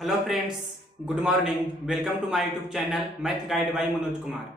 Hello friends, good morning. Welcome to my YouTube channel math guide by Manoj Kumar.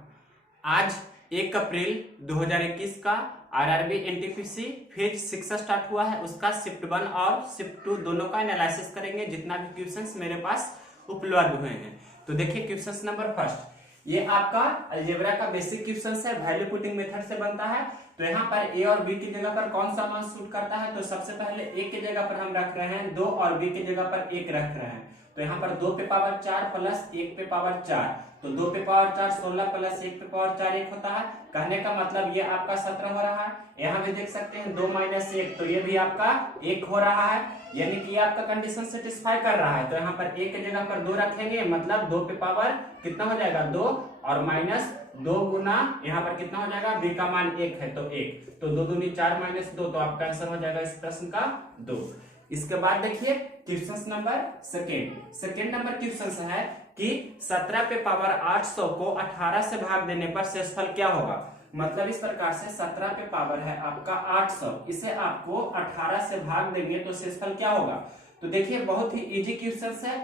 आज 1 अप्रैल 2021 का RRB NTPC phase 6 start हुआ है। उसका shift 1 और शिफ्ट 2 दोनों का एनालिसिस करेंगे, जितना भी क्वेश्चंस मेरे पास उपलब्ध हुए हैं। तो देखिए क्वेश्चंस नंबर फर्स्ट, ये आपका अलजेब्रा का बेसिक क्वेश्चंस है, वैल्यू पुटिंग मेथड से बनता है। तो यहाँ पर ए और बी की जगह पर कौन सा मान सूट करता है, तो सबसे पहले ए की जगह पर हम रख रहे हैं 2 और बी की जगह पर 1 रख रहे हैं। तो यहाँ पर 2 पे पावर 4 प्लस 1 पे पावर 4, तो 2 पे पावर 4 16 प्लस 1 पे पावर 4 1 होता है। कहने का मतलब ये आपका 17 हो रहा है। यहाँ भी देख सकते हैं 2 माइनस 1, तो ये भी आपका 1 हो रहा है, यानी कि आपका कंडीशन सेटिस्फाई कर रहा है। तो यहाँ पर 1 की जगह पर 2 रखेंगे, मतलब 2 पे पावर कितना हो जाएगा 2, और माइनस 2 गुना यहाँ पर कितना हो जाएगा, बी का मान 1 है तो 1, तो 2 दूनी 4 माइनस 2, तो आपका आंसर हो जाएगा इस प्रश्न का 2। इसके बाद देखिए question number second number question है कि 17 पे पावर 800 को 18 से भाग देने पर शेषफल क्या होगा। मतलब इस प्रकार से 17 पे पावर है आपका 800, इसे आपको 18 से भाग देंगे तो शेषफल क्या होगा। तो देखिए बहुत ही इजी क्वेश्चन है,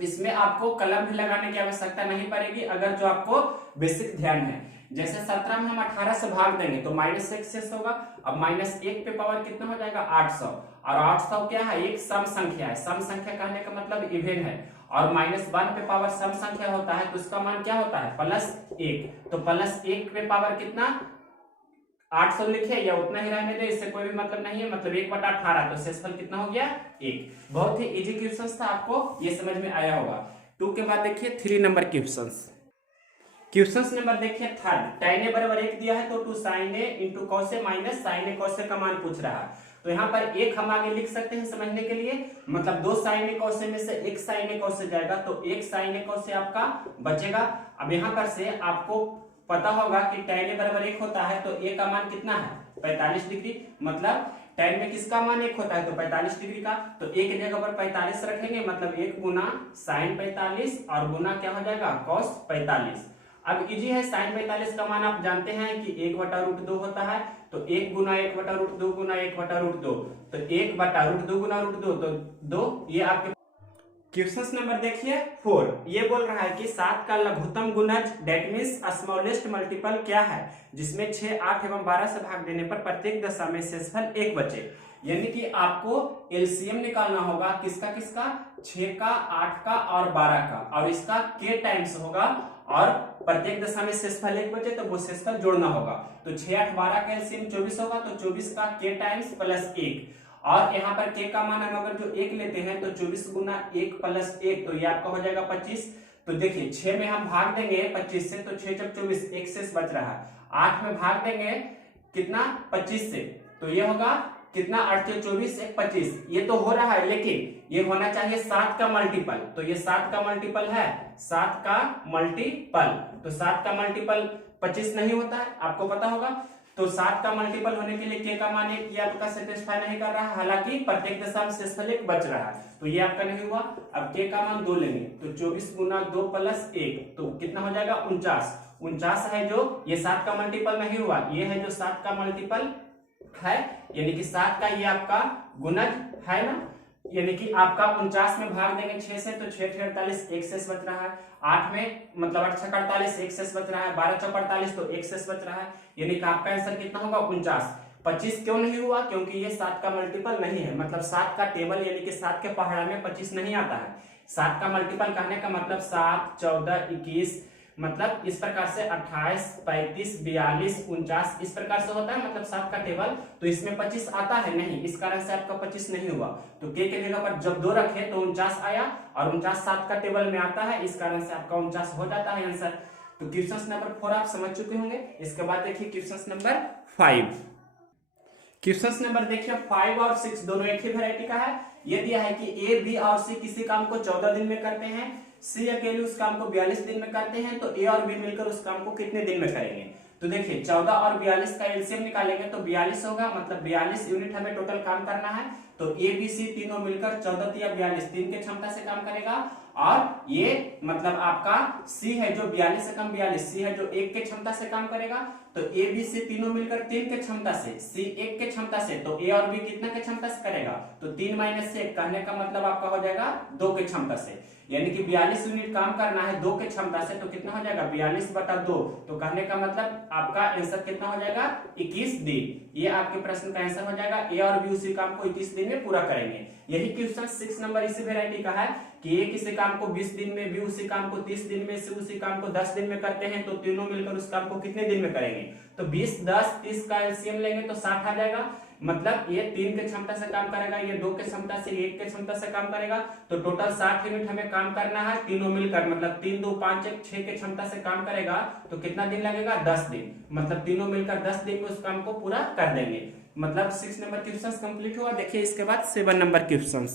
इसमें आपको कलम भी लगाने की आवश्यकता नहीं पड़ेगी अगर जो आपको बेसिक ध्यान है। जैसे 17 में हम 18 से भाग देंगे तो माइनस 1 शेष होगा। अब माइनस 1 पे पावर कितना हो जाएगा 800, और 800 क्या है, एक सम संख्या है। सम संख्या कहने का मतलब इवन है, और माइनस 1 पे पावर सम संख्या होता है तो उसका मान क्या होता है प्लस 1। तो प्लस 1 पे पावर कितना 800 लिखे या उतना ही रहने दे, इससे कोई भी मतलब नहीं है, मतलब 1/18, तो शेषफल कितना हो गया 1। बहुत ही इजी क्वेश्चन था, आपको ये समझ में आया होगा। 2 के बाद देखिए 3 नंबर क्वेश्चन नंबर देखिए थर्ड, tan a बराबर 1 दिया है तो 2 sin a into cos a minus sin a cos a का मान पूछ रहा है। तो यहाँ पर एक हम आगे लिख सकते हैं समझने के लिए, मतलब 2 sin a cos a में से 1 sin a cos a जाएगा, तो 1 sin a cos a आपका बचेगा। अब यहाँ पर से आपको पता होगा कि tan a बराबर 1 होता है, तो a का मान कितना है 45 डिग्री, मतलब tan में किसका मान 1 होता है तो 45 डिग्री का। तो a की जगह पर 45 रखेंगे, मतलब 1 गुना sin 45 और गुना क्या हो जाएगा cos 45। अब इजी है, sin 45 का मान आप जानते हैं कि 1/√2 होता है, तो 1 गुना 1/√2 गुना 1/√2, तो 1/√2 गुना √2 तो 2। ये आपके क्वेश्चन नंबर देखिए 4, ये बोल रहा है कि 7 का लघुत्तम गुणज दैट मींस स्मॉलेस्ट मल्टीपल क्या है, जिसमें 6, 8 एवं 12 से भाग देने पर प्रत्येक दशा में शेषफल 1 बचे। यानी कि आपको एलसीएम निकालना होगा किसका 6 का, 8 का और 12 का, और इसका k टाइम्स होगा, और प्रत्येक दशा में शेषफल 1 बचे तो वो शेषफल जोड़ना होगा। तो 6, 8, 12 का एलसीएम 24 होगा, तो 24 का k टाइम्स प्लस 1, और यहाँ पर k का मान हम अगर जो 1 लेते हैं तो 24 गुना 1 प्लस 1, तो ये आपका हो जाएगा 25। तो देखिए 6 में हम भाग देंगे 25 से, तो 6 जब 24 1 शेष बच रहा है। 8 में भाग देंगे कितना 25 से, तो ये होगा कितना 8 से 24 1 25, ये तो हो रहा है, लेकिन ये होना चाहिए 7 का मल्टीपल। तो ये 7 का मल्टीपल है, 7 का मल्टीपल, तो 7 का मल्टीपल 25 नहीं होता है, आपको पता होगा। तो 7 का मल्टीपल होने के लिए k का मान 1 ये आपका सेटिस्फाई नहीं कर रहा है, हालांकि प्रत्येक दशा में शेषफल 1 बच रहा है, तो ये आपका नहीं हुआ। अब k का मान 2 लेंगे, तो 24 गुना 2 प्लस 1, तो कितना हो जाएगा 49 है, जो ये 7 का मल्टीपल नहीं हुआ, ये है जो 7 का मल्टीपल है, यानी कि 7 का ये आपका गुणज है ना, यानी कि आपका 49 में भाग देंगे 6 से, तो 6 48 1 शेष बच रहा है। 8 में मतलब 8 48 1 शेष बच रहा है, 12 48 तो 1 शेष बच रहा है, यानी कि आपका आंसर कितना होगा 49। 25 क्यों नहीं हुआ, क्योंकि ये 7 का मल्टीपल नहीं है, मतलब 7 का टेबल यानी कि 7 के पहाड़ा में 25 नहीं आता है। 7 का मल्टीपल कहने का मतलब 7 14 21, मतलब इस प्रकार से 28 35 42 49 इस प्रकार से होता है, मतलब 7 का टेबल, तो इसमें 25 आता है नहीं, इस कारण से आपका 25 नहीं हुआ। तो k के जगह पर जब 2 रखे तो 49 आया, और 49 7 का टेबल में आता है, इस कारण से आपका 49 हो जाता है आंसर। तो क्वेश्चन नंबर 4 आप समझ चुके होंगे। इसके बाद देखिए क्वेश्चन नंबर 5। क्वेश्चन नंबर देखिए 5 और 6 दोनों एक ही वैरायटी का है। ये दिया है कि ए बी और सी किसी काम को 14 दिन में करते हैं, सी अकेले उस काम को 42 दिन में करते हैं, तो ए और बी मिलकर उस काम को कितने दिन में करेंगे। तो देखिए 14 और 42 का एलसीएम निकालेंगे तो 42 होगा, मतलब 42 यूनिट हमें टोटल काम करना है। तो ए बी सी तीनों मिलकर 14 या 42 तीन के क्षमता से काम करेगा, और ये मतलब आपका सी है जो 42 से कम 42, सी है जो 1 के क्षमता से काम करेगा, तो ए बी सी तीनों मिलकर 3 के क्षमता से, सी 1 के क्षमता से, तो ए और बी कितना के क्षमता से करेगा, तो 3 माइनस से 1 कहने का मतलब आपका हो जाएगा 2 के क्षमता से, यानी कि 42 यूनिट काम करना है 2 के क्षमता से, तो कितना हो जाएगा 42/2, तो कहने का मतलब आपका आंसर कितना हो जाएगा 21 दिन। ये आपके प्रश्न का आंसर हो जाएगा, ए और बी उसी काम को 21 दिन में पूरा करेंगे। यही क्वेश्चन 6 नंबर इसी वेरायटी का है कि ए किसी काम को 20 दिन में, बी उसी काम को 30 दिन में, सी उसी काम को 10 दिन में करते हैं, तो तीनों मिलकर उस काम को कितने दिन में करेंगे, तो 20, 10, 30 का एलसीएम लेंगे तो 60 आ जाएगा। मतलब ये 3 के क्षमता से काम करेगा, ये 2 के क्षमता से, 1 के क्षमता से काम करेगा, तो टोटल 60 यूनिट हमें काम करना है तीनों मिलकर, मतलब 3, 2, 5, 1, 6 के क्षमता से काम करेगा, तो कितना दिन लगेगा 10 दिन, मतलब तीनों मिलकर 10 दिन में उस काम को पूरा कर देंगे। मतलब 6 नंबर क्वेश्चन कंप्लीट हुआ। देखिए इसके बाद 7 नंबर क्वेश्चन।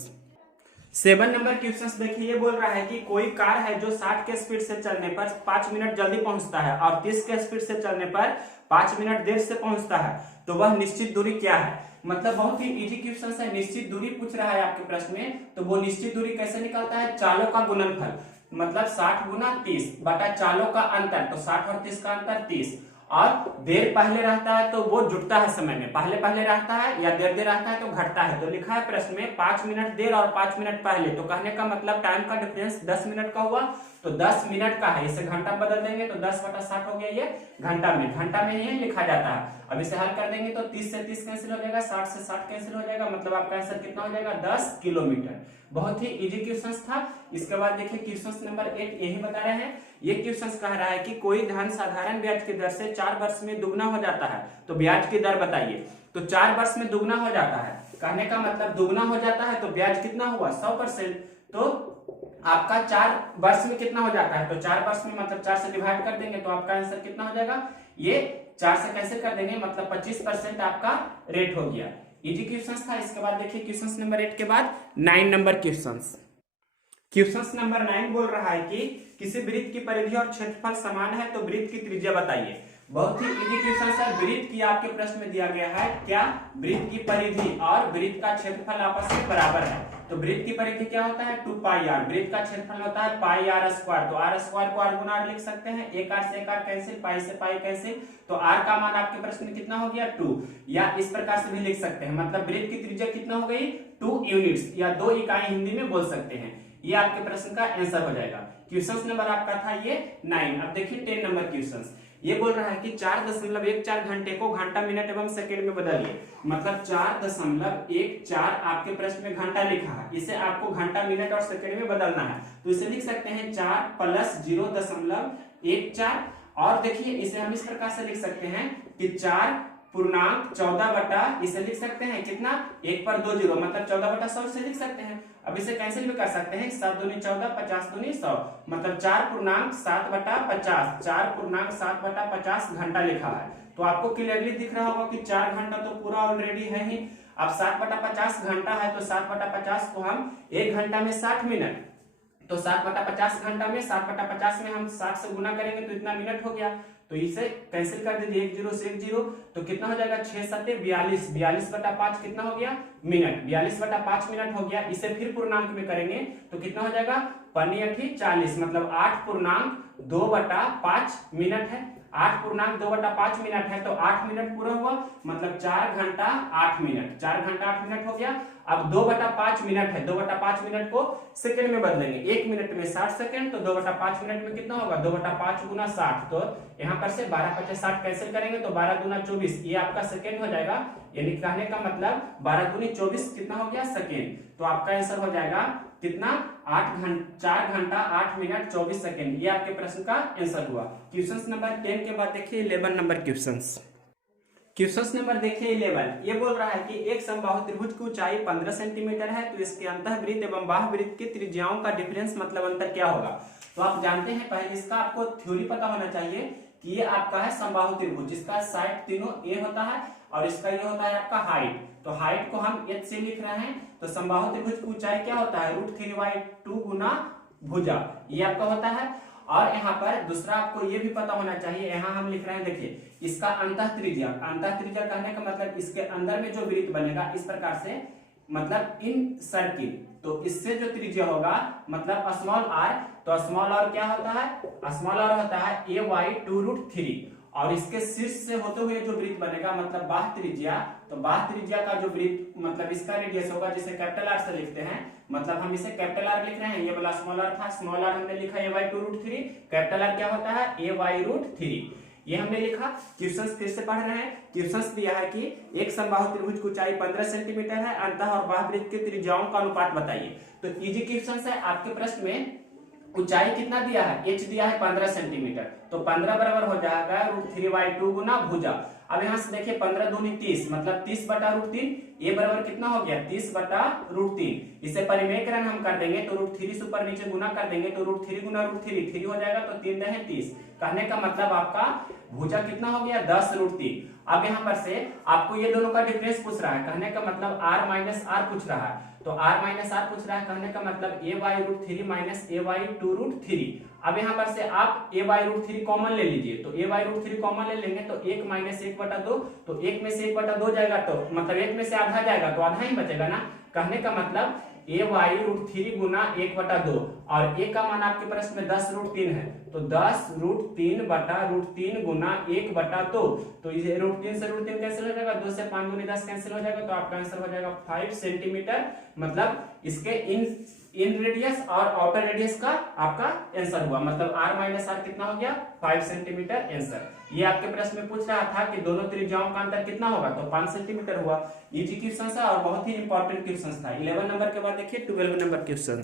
7 नंबर क्वेश्चन देखिए, ये बोल रहा है कि कोई कार है जो 60 के स्पीड से चलने पर 5 मिनट जल्दी पहुंचता है और 30 के स्पीड से चलने पर 5 मिनट देर से पहुंचता है, तो वह निश्चित दूरी क्या है। मतलब बहुत ही इजी क्वेश्चन है, निश्चित दूरी पूछ रहा है आपके प्रश्न में, तो वो निश्चित दूरी कैसे निकलता है, चालों का गुणनफल, मतलब 60 गुना 30 बटा चालों का अंतर, तो 60 और 30 का अंतर 30, और देर पहले रहता है तो वो जुटता है समय में, पहले पहले रहता है या देर देर रहता है तो घटता है, तो लिखा है प्रश्न में 5 मिनट देर और 5 मिनट पहले, तो कहने का मतलब टाइम का डिफरेंस 10 मिनट का हुआ, तो 10 मिनट का है, इसे घंटा बदल देंगे तो 10/60 हो गया, ये घंटा में ये लिखा जाता है। अब इसे हल कर देंगे तो 30 से 30 कैंसिल हो जाएगा, 60 से 60 कैंसिल हो जाएगा, मतलब आपका आंसर कितना हो जाएगा 10 किलोमीटर। बहुत ही इजी क्वेश्चन था। इसके बाद देखिए क्वेश्चन नंबर 8 यही बता रहे हैं। ये क्वेश्चन कह रहा है कि कोई धन साधारण ब्याज की दर से 4 वर्ष में दुगना हो जाता है, तो ब्याज की दर बताइए। तो 4 वर्ष में दुगना हो जाता है, कहने का मतलब दुगना हो जाता है तो ब्याज कितना हुआ 100%, तो आपका 4 वर्ष में कितना हो जाता है, तो 4 वर्ष में मतलब 4 से डिवाइड कर देंगे तो आपका आंसर कितना हो जाएगा, ये 4 से कैसे कर देंगे, मतलब 25% आपका रेट हो गया। इजी क्वेश्चन था। इसके बाद देखिए क्वेश्चन नंबर 8 के बाद 9 नंबर क्वेश्चन नंबर 9 बोल रहा है कि किसी वृत्त की परिधि और क्षेत्रफल समान है तो वृत्त की त्रिज्या बताइए। बहुत ही इजी क्वेश्चन है। वृत्त की आपके प्रश्न में दिया गया है क्या, वृत्त की परिधि और वृत्त का क्षेत्रफल आपस में बराबर है, तो वृत्त की परिधि क्या होता है 2πr, वृत्त का क्षेत्रफल होता है πr², तो r² को r गुना r लिख सकते हैं, एक r से एक r कैंसिल, पाई से पाई कैंसिल, तो r का मान आपके प्रश्न में कितना हो गया 2, या इस प्रकार से भी लिख सकते हैं, मतलब वृत्त की त्रिज्या कितना हो गई 2 यूनिट्स या 2 इकाई हिंदी में बोल सकते हैं। ये आपके प्रश्न का आंसर हो जाएगा। क्वेश्चन नंबर आपका था ये 9। अब देखिए 10 नंबर क्वेश्चन। ये बोल रहा है कि 4.14 घंटे को घंटा मिनट एवं सेकंड में बदलिए, मतलब 4.14 आपके प्रश्न में घंटा लिखा है, इसे आपको घंटा मिनट और सेकंड में बदलना है, तो इसे लिख सकते हैं 4 + 0.14, और देखिए इसे हम इस प्रकार से लिख सकते हैं कि 4 पूर्णांक 14 बटा, इसे लिख सकते हैं कितना 1 पर 2 0, मतलब 14/100 से लिख सकते हैं। अब इसे कैंसिल भी कर सकते हैं, 7 दूनी 14, 50 दूनी 100, मतलब 4.7/50, 4.7/50 घंटा लिखा है। तो आपको क्लियरली दिख रहा होगा कि 4 घंटा तो पूरा ऑलरेडी है ही। अब 7/50 घंटा है, तो 7/50 को हम 1 घंटा में 60 मिनट, तो 7/50 घंटा में 7/50 में हम 60 से गुना करेंगे तो इतना मिनट हो गया, तो इसे कैंसिल कर दीजिए, 1 0 से 1 0, तो कितना हो जाएगा 6 7 42, 42/5 कितना हो गया मिनट, 42/5 मिनट हो गया। इसे फिर पूर्णांक में करेंगे तो कितना हो जाएगा 5 × 40, मतलब 8.2/5 मिनट है, 8.2/5 मिनट है, तो 8 मिनट पूरा हुआ, मतलब 4 घंटा 8 मिनट, 4 घंटा 8 मिनट हो गया। अब 2/5 मिनट है, 2/5 मिनट को सेकंड में बदलेंगे, 1 मिनट में 60 सेकंड, तो 2/5 मिनट में कितना होगा 2/5 गुना 60, तो यहाँ पर से 12 × 5 60 कैंसिल करेंगे तो 12 दूना 24, ये आपका सेकंड हो जाएगा, यानी कहने का मतलब 12 दूनी 24 कितना हो गया सेकंड, तो आपका आंसर हो जाएगा कितना 4 घंटा 8 मिनट 24 सेकंड। ये आपके प्रश्न का आंसर हुआ। क्वेश्चन नंबर 10 के बाद देखिए 11 नंबर क्वेश्चन नंबर देखिए 11। ये बोल रहा है कि एक समबाहु त्रिभुज की ऊंचाई 15 सेंटीमीटर है, तो इसके अंतःवृत्त एवं बाह्यवृत्त की त्रिज्याओं का डिफरेंस मतलब अंतर क्या होगा। तो आप जानते हैं, पहले इसका आपको थ्योरी पता होना चाहिए कि ये आपका है समबाहु त्रिभुज, जिसका साइड तीनों ए होता है और इसका ये होता है आपका हाइट, तो हाइट को हम h से लिख रहे हैं, तो समबाहु त्रिभुज की ऊंचाई क्या होता है √3/2 गुना भुजा, ये आपका होता है। और यहाँ पर दूसरा आपको ये भी पता होना चाहिए, यहाँ हम लिख रहे हैं देखिए इसका अंतः त्रिज्या कहने का मतलब इसके अंदर में जो वृत्त बनेगा इस प्रकार से मतलब इन सर्किल, तो इससे जो त्रिज्या होगा मतलब स्मॉल आर, तो स्मॉल आर क्या होता है, स्मॉल आर होता है a/2√3, और इसके शीर्ष से होते हुए जो वृत्त बनेगा मतलब बाह्य त्रिज्या, तो बाह्य त्रिज्या का जो वृत्त मतलब इसका रेडियस होगा जिसे कैपिटल आर से लिखते हैं, मतलब हम इसे कैपिटल आर लिख रहे हैं, ये वाला स्मॉल आर था, स्मॉल आर हमने लिखा a/2√3, कैपिटल आर क्या होता है a/√3, ये हमने लिखा। क्वेश्चंस फिर से पढ़ रहे हैं। क्वेश्चंस दिया है कि एक समबाहु त्रिभुज की ऊंचाई 15 सेंटीमीटर है, अंतः और बाह्य वृत्त की त्रिज्याओं का अनुपात बताइए। तो इजी क्वेश्चंस है, आपके प्रश्न में ऊंचाई कितना दिया है, h दिया है 15 सेंटीमीटर, तो 15 बराबर हो जाएगा √3/2 गुना भुजा। अब यहाँ से देखिए 15 दूनी 30, मतलब 30/√3, ये बराबर कितना हो गया 30/√3। इसे परिमेयकरण हम कर देंगे तो √3 से ऊपर नीचे गुना कर देंगे तो √3 गुना √3 3 हो जाएगा, तो 3 दहे 30। कहने का मतलब आपका भुजा कितना हो गया 10√3। अब यहाँ पर से आपको ये दोनों का डिफरेंस पूछ रहा है, कहने का मतलब r-r पूछ रहा है, तो r-r पूछ रहा है, कहने का मतलब a/√3 माइनस a/2√3। अब यहाँ पर से आप a/√3 कॉमन ले लीजिए, तो a/√3 कॉमन ले लेंगे तो 1 माइनस 1/2, तो 1 में से 1/2 जाएगा, तो मतलब 1 में से आधा जाएगा तो आधा ही बचेगा ना। कहने का मतलब a/√3 गुना 1/2, और a का मान आपके प्रश्न में 10√3 है, तो 10√3/√3 गुना 1/2, तो ये √3 से √3 कैंसिल हो जाएगा, 2 से 5 दूनी 10 कैंसिल हो जाएगा, तो आपका आंसर हो जाएगा 5 सेंटीमीटर। मतलब इसके इन रेडियस और आउटर रेडियस का आपका आंसर हुआ, मतलब r-r कितना हो गया 5 सेंटीमीटर आंसर। ये आपके प्रश्न में पूछ रहा था कि दोनों त्रिज्याओं का अंतर कितना होगा, तो 5 सेंटीमीटर हुआ। इजी क्वेश्चन था और बहुत ही इंपॉर्टेंट क्वेश्चन था। 11 नंबर के बाद देखिए 12 नंबर क्वेश्चन।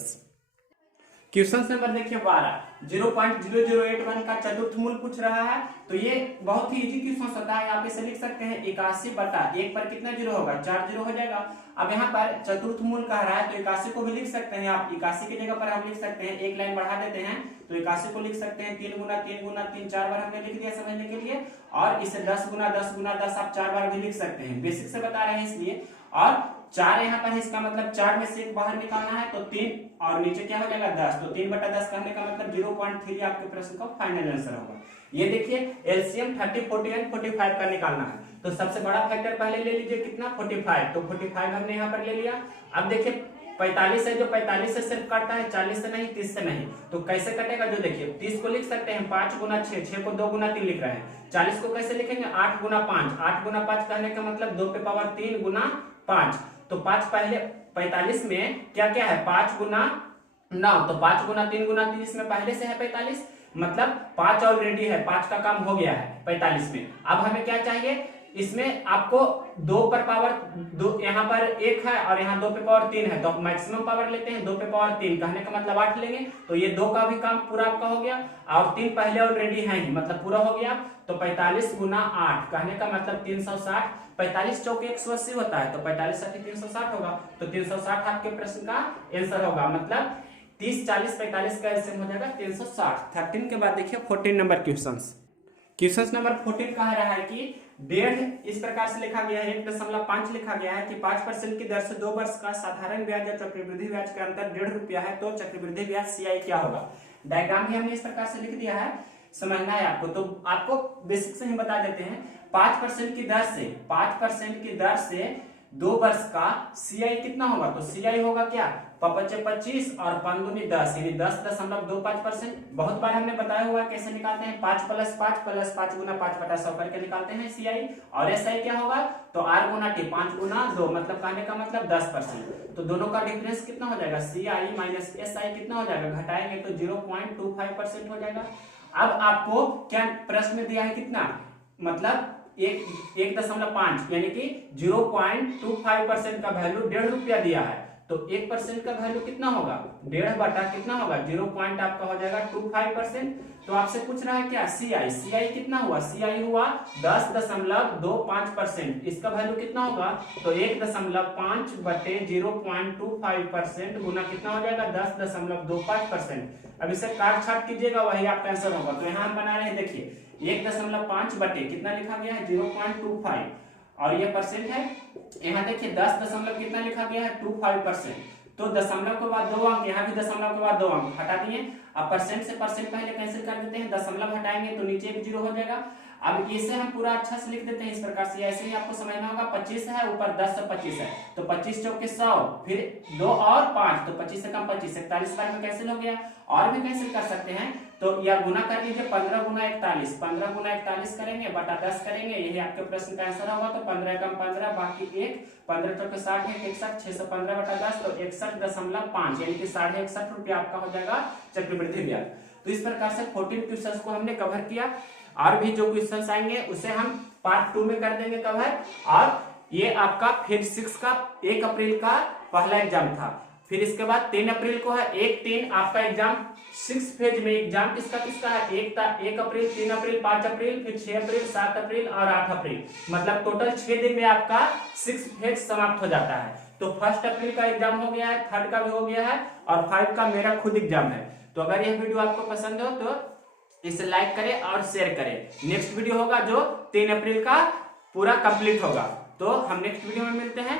क्वेश्चन नंबर देखिए 12, 0.0081 का चतुर्थ मूल पूछ रहा है। तो ये बहुत ही इजी क्वेश्चन होता है, आप इसे लिख सकते हैं 81/1 पर कितना जीरो होगा 4 जीरो हो जाएगा। अब यहाँ पर चतुर्थ मूल कह रहा है तो 81 को भी लिख सकते हैं आप, 81 की जगह पर हम लिख सकते हैं, एक लाइन बढ़ा देते हैं तो 81 को लिख सकते हैं 3 गुना 3 गुना 3, 4 बार हमने लिख दिया समझने के लिए, और इसे 10 गुना 10 गुना 10 आप 4 बार भी लिख सकते हैं, बेसिक से बता रहे हैं इसलिए। और 4 यहाँ पर है, इसका मतलब 4 में से 1 बाहर निकालना है, तो 3 और नीचे क्या हो जाएगा 10, तो 3/10 करने का मतलब 0.3 आपके प्रश्न का फाइनल आंसर होगा। ये देखिए एलसीएम 30, 40 एंड 45 का निकालना है, तो सबसे बड़ा फैक्टर पहले ले लीजिए कितना 45, तो 45 हमने यहाँ पर ले लिया। अब देखिए 45 है, जो 45 से सिर्फ काटता है 40 से नहीं 30 से नहीं, तो कैसे कटेगा, जो देखिए 30 को लिख सकते हैं 5 गुना 6, 6 को 2 गुना 3 लिख रहे हैं। 40 को कैसे लिखेंगे 8 गुना 5, 8 गुना 5 कहने का मतलब 2 पे पावर 3 गुना 5, तो 5 पहले 45 में क्या क्या है 5 गुना 9, तो 5 गुना 3 गुना 3 इसमें पहले से है 45, मतलब 5 ऑलरेडी है, 5 का काम हो गया है 45 में। अब हमें क्या चाहिए, इसमें आपको 2 पर पावर 2, यहाँ पर 1 है और यहाँ 2 पे पावर 3 है, तो आप मैक्सिमम पावर लेते हैं 2 पे पावर 3, कहने का मतलब 8 लेंगे, तो ये 2 का भी काम पूरा आपका हो गया, और 3 पहले ऑलरेडी है ही, मतलब पूरा हो गया, तो 45 गुना 8 कहने का मतलब 360, 45 चौके 180 होता है, तो 45 × 360 होगा, तो 360 आपके प्रश्न का आंसर होगा, मतलब 30 40 45 का आंसर हो जाएगा 360। 13 के बाद देखिए 14 नंबर क्वेश्चन नंबर 14 कह रहा है कि 1.5 इस प्रकार से लिखा गया है, 1.5 लिखा गया है कि 5% की दर से 2 वर्ष का साधारण ब्याज या चक्रवृद्धि ब्याज का अंतर 1.5 रुपया है, तो चक्रवृद्धि ब्याज सीआई क्या होगा। डायग्राम भी हमने इस प्रकार से लिख दिया है, समझना है आपको, तो आपको बेसिक से ही बता देते हैं। 5% की दर से 5% की दर से 2 वर्ष का सीआई कितना होगा, तो सीआई होगा क्या 25 और 5 दूनी 10, यानी 10.25%। बहुत बार हमने बताया हुआ कैसे निकालते हैं, 5 + 5 + 5 गुना 5/100 करके निकालते हैं सीआई, और एसआई क्या होगा, तो r गुना टी 5 गुना 2, मतलब कहने का मतलब 10%, तो दोनों का डिफरेंस कितना हो जाएगा सीआई माइनस एसआई कितना हो जाएगा, घटाएंगे तो 0.25% हो जाएगा। अब आपको क्या प्रश्न में दिया है कितना, मतलब 1.5 यानी कि 0.25% का वैल्यू 1.5 रुपया दिया है, तो 1% का वैल्यू कितना होगा 1.5 बटा कितना होगा 0. आपका हो जाएगा 25%। तो आपसे पूछ रहा है क्या सीआई कितना हुआ, सीआई हुआ 10.25%, इसका वैल्यू कितना होगा, तो 1.5 बटे 0.25% गुना कितना हो जाएगा 10.25%। अब इसे काट छाट कीजिएगा, वही आपका आंसर होगा। तो यहाँ हम बना रहे हैं, देखिए 1.5 बटे कितना लिखा गया है 0.25, और ये परसेंट है, यहाँ देखिए 10 दशमलव कितना लिखा गया है 25%, तो दशमलव के बाद 2 अंक, यहाँ भी दशमलव के बाद 2 अंक हटा दिए। अब परसेंट से परसेंट पहले कैंसिल कर देते हैं, दशमलव हटाएंगे तो नीचे एक 0 हो जाएगा। अब इसे हम पूरा अच्छा से लिख देते हैं इस प्रकार से, ऐसे ही आपको समझना होगा। 25 है, ऊपर 10 से 25 है, तो 25 चौके 100, फिर 2 और 5, तो 25 से कम 25, 41 बार में कैंसिल हो गया। और भी कैंसिल कर सकते हैं, तो या गुना कर लीजिए, 15 गुना 41, 15 गुना 41 करेंगे बटा 10 करेंगे, यही आपके प्रश्न का आंसर होगा। तो 15 कम 15 बाकी 1, 15 चौके 60 है, 61, 615 बटा 10, तो 61.5, यानी कि 61.5 रुपया आपका हो जाएगा चक्रवृद्धि ब्याज। तो इस प्रकार से 14 क्वेश्चंस को हमने कवर किया, और भी जो क्वेश्चंस आएंगे उसे हम पार्ट 2 में कर देंगे कवर। और ये आपका फेज 6 का 1 अप्रैल का पहला एग्जाम था, फिर इसके बाद 3 अप्रैल को है 1-3 आपका एग्जाम। 6 फेज में एग्जाम किसका किसका है, 1 अप्रैल, 3 अप्रैल, 5 अप्रैल, फिर 6 अप्रैल, 7 अप्रैल और 8 अप्रैल, मतलब टोटल 6 दिन में आपका 6 फेज समाप्त हो जाता है। तो 1 अप्रैल का एग्जाम हो गया है, 3rd का भी हो गया है, और 5 का मेरा खुद एग्जाम है। तो अगर यह वीडियो आपको पसंद हो तो इसे लाइक करें और शेयर करें। नेक्स्ट वीडियो होगा जो 3 अप्रैल का पूरा कंप्लीट होगा। तो हम नेक्स्ट वीडियो में मिलते हैं।